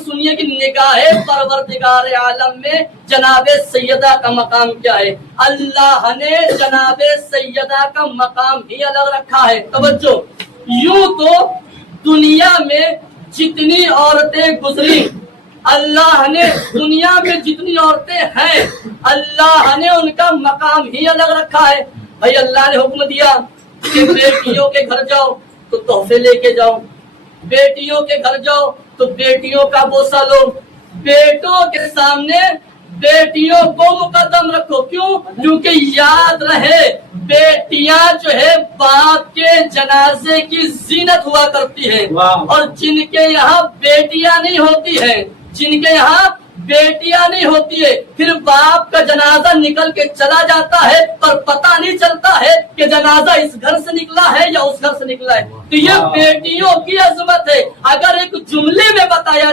سنیے کہ نگاہ پروردگار عالم میں جناب سیدہ کا مقام کیا ہے. اللہ نے جناب سیدہ کا مقام ہی الگ رکھا ہے. توجہ, یوں تو دنیا میں جتنی عورتیں گزری, اللہ نے دنیا میں جتنی عورتیں ہیں اللہ نے ان کا مقام ہی الگ رکھا ہے. بھائی اللہ نے حکم دیا کہ بیٹیوں کے گھر جاؤ تو تحفے لے کے جاؤ, بیٹیوں کے گھر جاؤ تو بیٹیوں کا بوسہ لو, بیٹوں کے سامنے بیٹیوں کو مقدم رکھو. کیوں؟ کیونکہ یاد رہے بیٹیاں جو ہے باپ کے جنازے کی زینت ہوا کرتی ہے, اور جن کے یہاں بیٹیاں نہیں ہوتی ہیں, جن کے یہاں بیٹیاں نہیں ہوتی ہے, پھر باپ کا جنازہ نکل کے چلا جاتا ہے پر پتہ نہیں چلتا ہے کہ جنازہ اس گھر سے نکلا ہے یا اس گھر سے نکلا ہے. تو یہ بیٹیوں کی عظمت ہے. اگر ایک جملے میں بتایا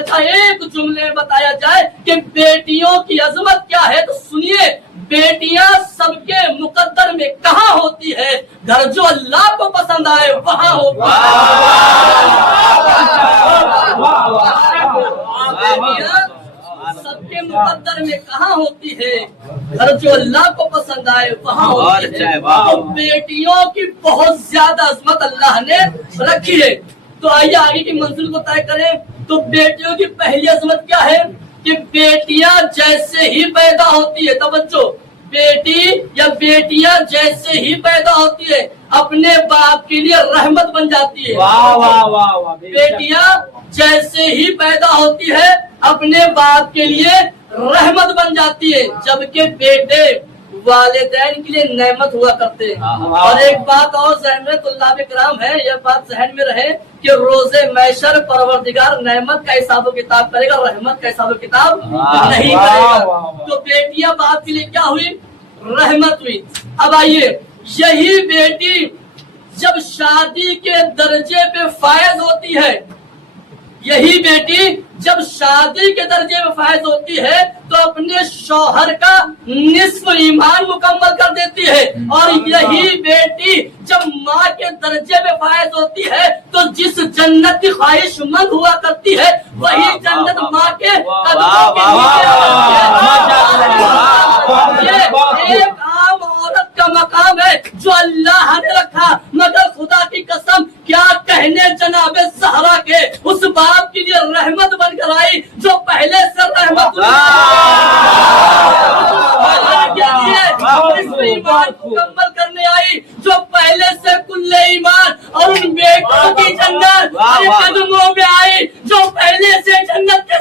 جائے کہ بیٹیوں کی عظمت کیا ہے تو سنیے, بیٹیاں سب کے مقدر میں کہاں ہوتی ہے؟ گھر جو اللہ کو پسند آئے وہاں ہوتی ہے. سب کے مقدر میں کہاں ہوتی ہے؟ گھر جو اللہ کو پسند آئے وہاں ہوتی ہے. تو بیٹیوں کی بہت زیادہ عظمت اللہ نے رکھی ہے. تو آئیے آگے کی منزل کو طے کریں. تو بیٹیوں کی پہلی عظمت کیا ہے کہ بیٹیاں جیسے ہی پیدا ہوتی ہے, توجہ, بیٹی یا بیٹیاں جیسے ہی پیدا ہوتی ہے اپنے باپ کے لیے رحمت بن جاتی ہے. بیٹیاں جیسے ہی پیدا ہوتی ہے اپنے باپ کے لیے رحمت بن جاتی ہے, جبکہ بیٹے والدین کے لیے نعمت ہوا کرتے ہیں. اور ایک بات اور ذہن میں طلاب کرام ہے, یہ بات ذہن میں رہے کہ روز محشر پروردگار نعمت کا حساب و کتاب کرے گا, رحمت کا حساب و کتاب نہیں کرے گا. تو بیٹیاں باپ کے لیے کیا ہوئی؟ رحمت ہوئی. اب آئیے, یہی بیٹی جب شادی کے درجے پہ فائز ہوتی ہے, یہی بیٹی جب شادی کے درجے میں فائز ہوتی ہے تو اپنے شوہر کا نصف ایمان مکمل کر دیتی ہے. اور یہی بیٹی جب ماں کے درجے میں فائز ہوتی ہے تو جس جنت کی خواہش مند ہوا کرتی ہے وہی جنت ماں کے قدموں کے نیچے. ایک عام عورت کا مقام ہے جو اللہ نے رکھا, مگر خدا کی قسم کیا کہنے جناب زہرا کے اس باپ کے لیے رحمت بن کر آئی جو پہلے سے رحمت ایمان مکمل کرنے آئی, جو پہلے سے کل ایمان, اور ان بیٹوں کی جنت قدموں میں آئی جو پہلے سے جنت کے